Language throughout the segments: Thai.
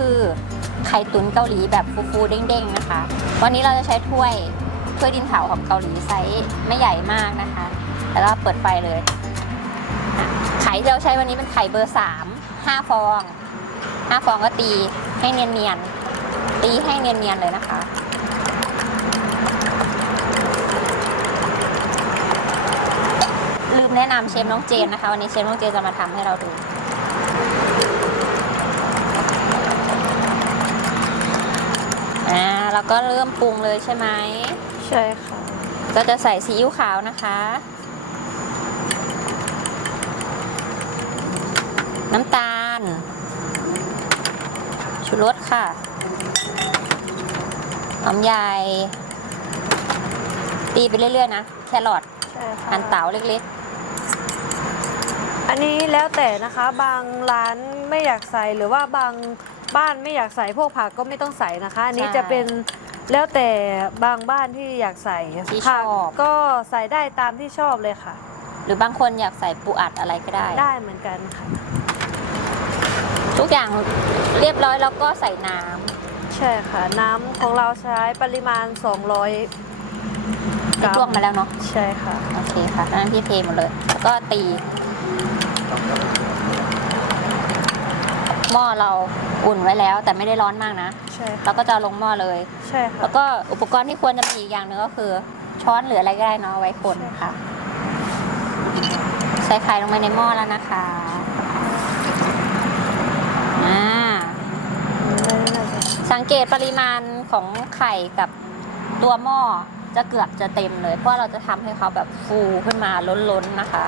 คือไข่ตุ๋นเกาหลีแบบฟูๆเด้งๆนะคะ วันนี้เราจะใช้ถ้วยถ้วยดินเผาของเกาหลีไซส์ไม่ใหญ่มากนะคะ แล้วก็เปิดไฟเลย ไข่ที่เราใช้วันนี้เป็นไข่เบอร์สามห้าฟองห้าฟองก็ตีให้เนียนๆตีให้เนียนๆเลยนะคะลืมแนะนำเชฟน้องเจนนะคะวันนี้เชฟน้องเจนจะมาทำให้เราดู อ่าแล้วก็เริ่มปรุงเลยใช่ไหม ใช่ค่ะ ก็จะใส่ซีอิ๊วขาวนะคะ น้ำตาล ชูรสค่ะหอมใหญ่ ตีไปเรื่อยๆนะ แครอทใช่ค่ะ หั่นเต๋าเล็กอันนี้แล้วแต่นะคะ บางร้านไม่อยากใส่หรือว่าบาง บ้านไม่อยากใส่พวกผักก็ไม่ต้องใส่นะคะ อันนี้จะเป็นแล้วแต่บางบ้านที่อยากใส่ที่ชผักอบก็ใส่ได้ตามที่ชอบเลยค่ะ หรือบางคนอยากใส่ปูอัดอะไรก็ได้ ได้เหมือนกันค่ะ ทุกอย่างเรียบร้อยแล้วก็ใส่น้ใช่ค่ะ น้ำของเราใช้ปริมาณ 200ำกรัที่มตวงมาแล้วเนาะใช่ค่ะ โอเคค่ะนั่นที่เทหมดเลยแล้วก็ตี หม้อเราอุ่นไว้แล้ว แต่ไม่ได้ร้อนมากนะใช่ค่ะเราก็จะเอาลงหม้อเลย ใช่ค่ะแล้วก็อุปกรณ์ที่ควรจะมีอีกอย่างหนึ่งก็คือ ช้อนหรืออะไรก็ได้เนาะเอาไว้คนใช่ค่ะ ใส่ไข่ลงไปในหม้อแล้วนะคะอ่าสังเกตปริมาณของไข่กับตัวหม้อจะเกือบจะเต็มเลย เพราะเราจะทำให้เขาแบบฟูขึ้นมาล้นๆนะคะ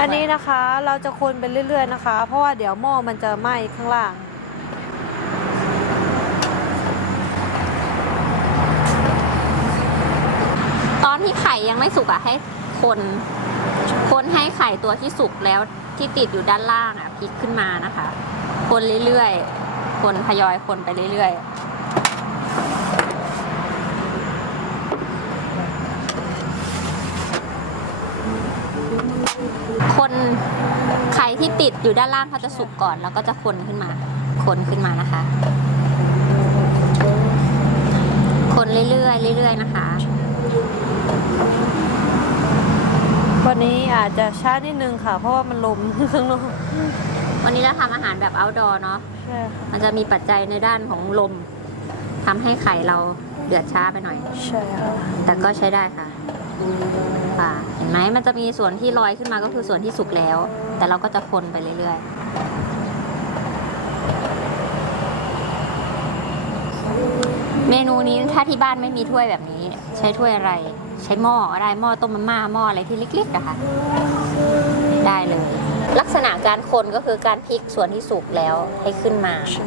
อันนี้นะคะเราจะคนไปเรื่อย ๆ นะคะ เพราะว่าเดี๋ยวหม้อมันจะไหม้ข้างล่าง ตอนที่ไข่ยังไม่สุกอะให้คน คนให้ไข่ตัวที่สุกแล้วที่ติดอยู่ด้านล่างอะพลิกขึ้นมานะคะ คนเรื่อยๆ คนทยอยคนไปเรื่อยๆ คนไข่ที่ติดอยู่ด้านล่างเขาจะสุกก่อน แล้วก็จะคนขึ้นมา คนขึ้นมานะคะ คนเรื่อยๆเรื่อยๆนะคะวันนี้อาจจะช้านิดนึงค่ะ เพราะว่ามันลมข้างนอกวันนี้เราทำอาหารแบบ outdoor เนาะใช่ค่ะมันจะมีปัจจัยในด้านของลมทำให้ไข่เราเดือดช้าไปหน่อย ใช่ค่ะแต่ก็ใช้ได้ค่ะ ค่ะ เห็นไหมมันจะมีส่วนที่ลอยขึ้นมาก็คือส่วนที่สุกแล้ว แต่เราก็จะคนไปเรื่อยๆ เมนูนี้ถ้าที่บ้านไม่มีถ้วยแบบนี้ ใช้ถ้วยอะไร ใช้หม้ออะไรหม้อต้มมาม่าหม้ออะไรที่เล็กๆอะคะได้เลย ลักษณะการคนก็คือการพลิกส่วนที่สุกแล้วให้ขึ้นมา ใช่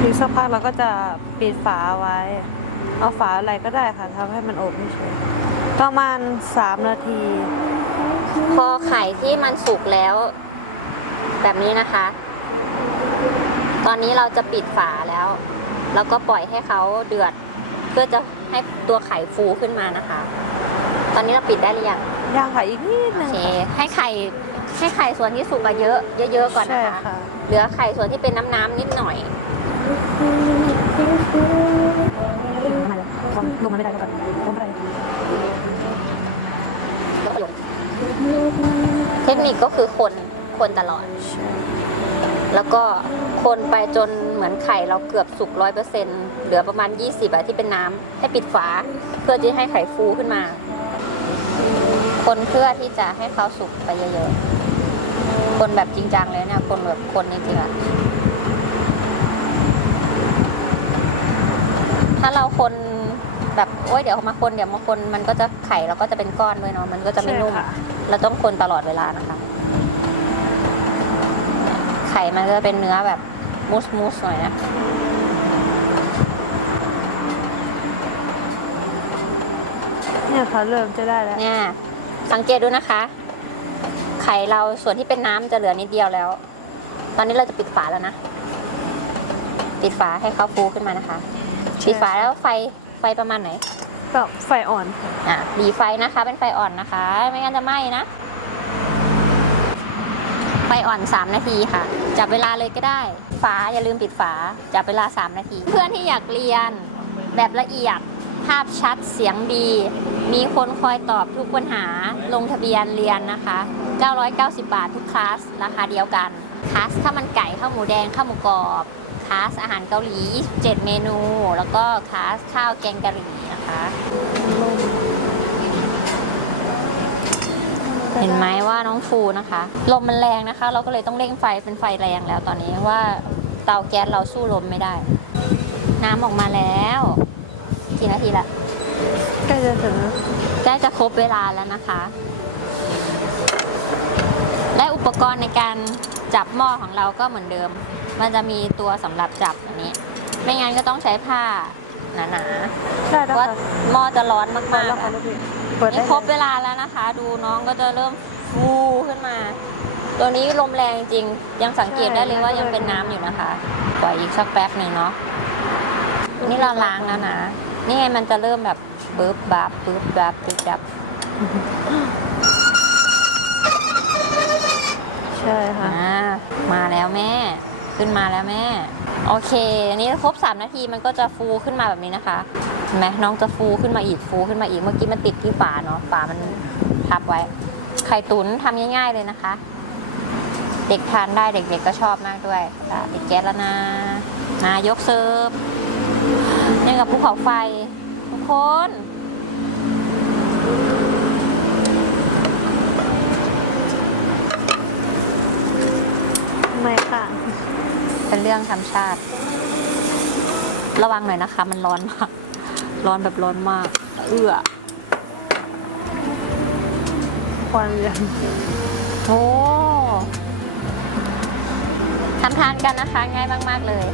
อี กสักพักเราก็จะปิดฝาไว้ เอาฝาอะไรก็ได้ค่ะทำให้มันอบเฉยๆประมาณ 3 นาที พอไข่ที่มันสุกแล้ว แบบนี้นะคะ ตอนนี้เราจะปิดฝาแล้ว แล้วก็ปล่อยให้เขาเดือด เพื่อจะให้ตัวไข่ฟูขึ้นมานะคะ ตอนนี้เราปิดได้หรือยังย่างค่ะอีกนิดโอนึงเคให้ไข่ให้ไข่ส่วนที่สุกอะเยอะ เยอะๆก่อนใช่นะคะค่ะเหลือไข่ส่วนที่เป็นน้ำน้ำๆนิดหน่อย ลงมาไม่ได้ก่อนลงไม่ได้เทคนิคก็คือคนคนตลอด แล้วก็คนไปจนเหมือนไข่เราเกือบสุกร้อยเปอร์เซ็นต์เหลือประมาณ 20อะที่เป็นน้ำให้ปิดฝา เพื่อที่ให้ไข่ฟูขึ้นมา คนเพื่อที่จะให้เขาสุกไปเยอะๆ คนแบบจริงจังเลยเนี่ยคนแบบคนจริงๆอะถ้าเราคน แบบโอ้ยเดี๋ยวมาคนเดี๋ยวมาคนมันก็จะไข่เราก็จะเป็นก้อนด้วยเนาะมันก็จะไม่นุ่ม ใช่ค่ะ เราต้องคนตลอดเวลานะคะ ไข่มันก็จะเป็นเนื้อแบบมูสมูสหน่อยนะ เนี่ยค่ะเริ่มจะได้แล้ว เนี่ยสังเกตดูนะคะ ไข่เราส่วนที่เป็นน้ำจะเหลือนิดเดียวแล้ว ตอนนี้เราจะปิดฝาแล้วนะ ปิดฝาให้เขาฟูขึ้นมานะคะปิดฝาแล้วไฟ ไฟประมาณไหนก็ไฟอ่อน อะดีไฟนะคะ เป็นไฟอ่อนนะคะ ไม่งั้นจะไหม้นะ ไฟอ่อน 3 นาทีค่ะ จับเวลาเลยก็ได้ ฝาอย่าลืมปิดฝา จับเวลา 3 นาที เพื่อนที่อยากเรียนแบบละเอียด ภาพชัด เสียงดี มีคนคอยตอบทุกปัญหา ลงทะเบียนเรียนนะคะ 990 บาททุกคลาส ราคาเดียวกัน คลาสข้าวมันไก่ ข้าวหมูแดง ข้าวหมูกรอบคลาสอาหารเกาหลี 27 เมนู แล้วก็คลาสข้าวแกงกะหรี่นะคะ เห็นไหมว่าน้องฟูนะคะ ลมมันแรงนะคะ เราก็เลยต้องเร่งไฟเป็นไฟแรงแล้วตอนนี้ว่าเตาแก๊สเราสู้ลมไม่ได้ น้ำออกมาแล้วกี่นาทีละใกล้จะถึงใกล้จะครบเวลาแล้วนะคะ และอุปกรณ์ในการจับหม้อของเราก็เหมือนเดิม มันจะมีตัวสำหรับจับอันนี้ ไม่งั้นก็ต้องใช้ผ้าหนาได้ๆแล้วว่าค่ะหม้อจะร้อนเปิมาดกแล้วๆค่ะอะ ลูกพี่เปิดได้นี่ครบเลเวยลาแล้วนะคะ ดูน้องก็จะเริ่มฟูขึ้นมา ตัวนี้ลมแรงจริงยังสังเกตได้เลยว่ายังเป็นน้ำอยู่นะคะปล่อยอีกสักแป๊บหนึ่งเนาะนี่เราล้างแล้วนะนี่ไงมันจะเริ่มแบบปึ๊บบับปึ๊บบับปึ๊บบับใช่ค่ะอ่ามาแล้วแม่ ขึ้นมาแล้วแม่ โอเค อันนี้ครบ 3 นาทีมันก็จะฟูขึ้นมาแบบนี้นะคะเห็นไหมน้องจะฟูขึ้นมาอีกฟูขึ้นมาอีกเมื่อกี้มันติดที่ฝาเนาะฝามันทับไว้ ไข่ตุ๋นทำง่าย ๆเลยนะคะ เด็กทานได้เด็กๆก็ชอบมากด้วยอะปิดแก๊สแล้วนะมายกเซิร์ฟนี่กับภูเขาไฟทุกคนไม่ค่ะ เป็นเรื่องธรรมชาติ ระวังหน่อยนะคะ มันร้อนมาก ร้อนแบบร้อนมาก เอื้อควันยังโอ้ทำทานกันนะคะ ง่ายมาก ๆ เลย